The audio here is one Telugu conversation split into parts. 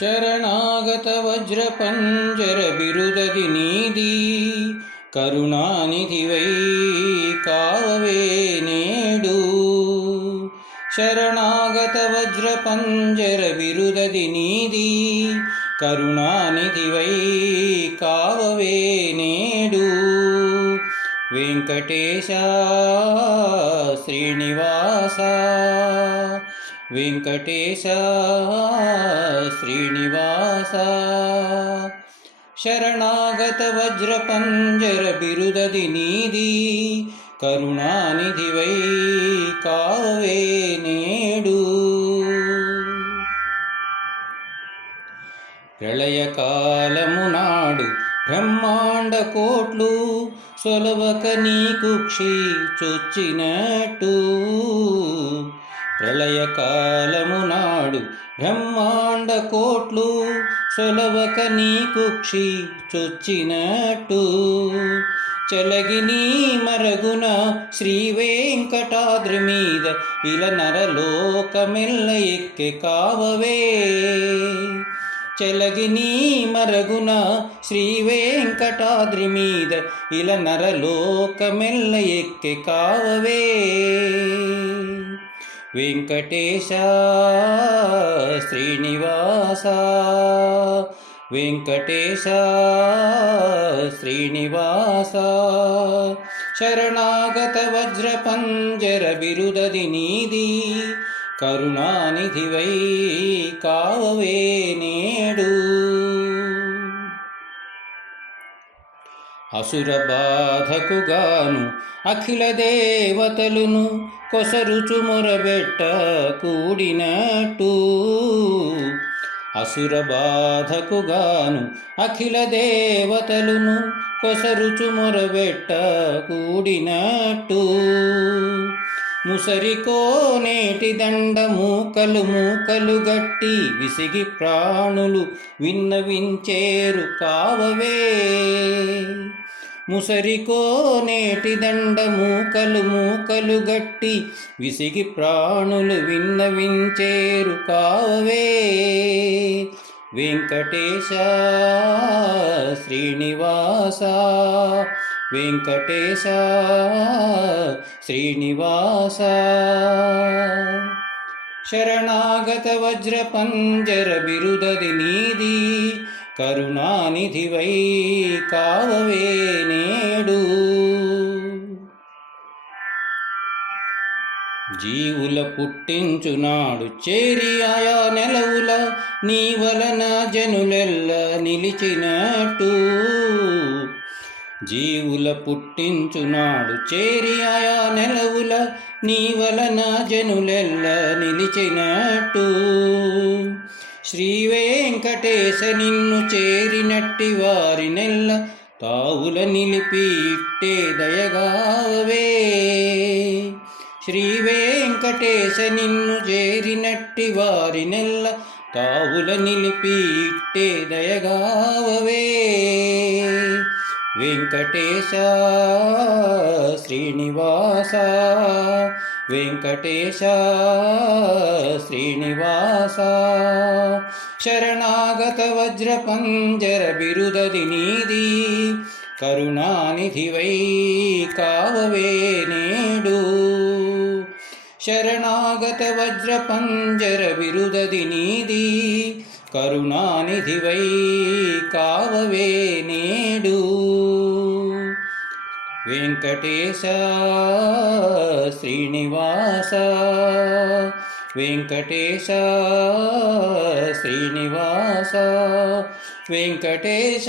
ಶರಣಾಗತ ವಜ್ರಪಂಜರ ಬಿರುದದಿ ನೀದಿ ಕರುಣಾನಿಧಿವೈ ಕಾವವೇ ನೇಡು. ಶರಣಾಗತ ವಜ್ರಪಂಜರ ಬಿರುದದಿ ನೀದಿ ಕರುಣಾನಿಧಿವೈ ಕಾವವೇ ನೇಡು. ವೆಂಕಟೇಶ ಶ್ರೀನಿವಾಸ ವೆಂಕಟೇಶ ಶ್ರೀನಿವಾಸ. ಶರಣಾಗತ ವಜ್ರಪಂಜರ ಬಿರುದದಿ ನೀದಿ ಕರುಣಾನಿಧಿವೈ ಕಾವವೇ ನೇಡು. ప్రళయ కాలము నాడు బ్రహ్మాండ కోట్లు సొలవక నీకు చొచ్చినట్టు. ప్రళయ కాలము నాడు బ్రహ్మాండ కోట్లు సొలవక నీకు చొచ్చినట్టు. చలగిని మరగున శ్రీ వెంకటాద్రి మీద ఇలా నరలోకమెల్ల ఎక్కె కావవే. చలగిని మరగున శ్రీ వెంకటాద్రి మీద ఇలా నరలోకమెల్ల ఎక్కె కావవే. వెంకటేశ శ్రీనివాస వెంకటేశ శ్రీనివాస. శరణాగత వజ్రపంజర బిరుదది నీది కరుణానిధివై కావవే నేడు. అసుర బాధకుగాను అఖిల దేవతలును కొసరుచు మొరబెట్ట కూడినట్టు. అసుర బాధకుగాను అఖిల దేవతలును కొసరుచు మొరబెట్ట కూడినట్టు. ముసరికో నేటి దండ మూకలు మూకలు గట్టి విసిగి ప్రాణులు విన్నవించేరు కావవే. ముసరికో నేటి దండ మూకలు మూకలు గట్టి విసిగి ప్రాణులు విన్నవించేరు కావవే. వెంకటేశ శ్రీనివాస వెంకటేశ శ్రీనివాస. శరణాగత వజ్రపంజర బిరుదది నీది కరుణానిధివై కావవే నేడు. జీవుల పుట్టించునాడు చేరి ఆయా నెలవుల నీ వలన జనులెల్ల నిలిచినట్టు. జీవుల పుట్టించునాడు చేరి ఆయా నెలవుల నీ వలన జనులెల్ల నిలిచినట్టు. శ్రీ వెంకటేశ నిన్ను చేరినట్టి వారినెల్ల తావుల నిలిపి ఇట్టే దయగావే. శ్రీ వెంకటేశ నిన్ను చేరినట్టి వారినెల్ల తావుల నిలిపి ఇట్టే దయగావవే. వెంకటేశ శ్రీనివాస వెంకటేశ శ్రీనివాస. శరణాగత వజ్రపంజర బిరుదది నీది కరుణానిధివై కావవే నేడు. శరణాగత వజ్రపంజర బిరుదది నీది కరుణానిధివై కావవే నేడు. వెంకటేశ శ్రీనివాస వెంకటేశ శ్రీనివాస వెంకటేశ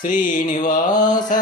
శ్రీనివాస.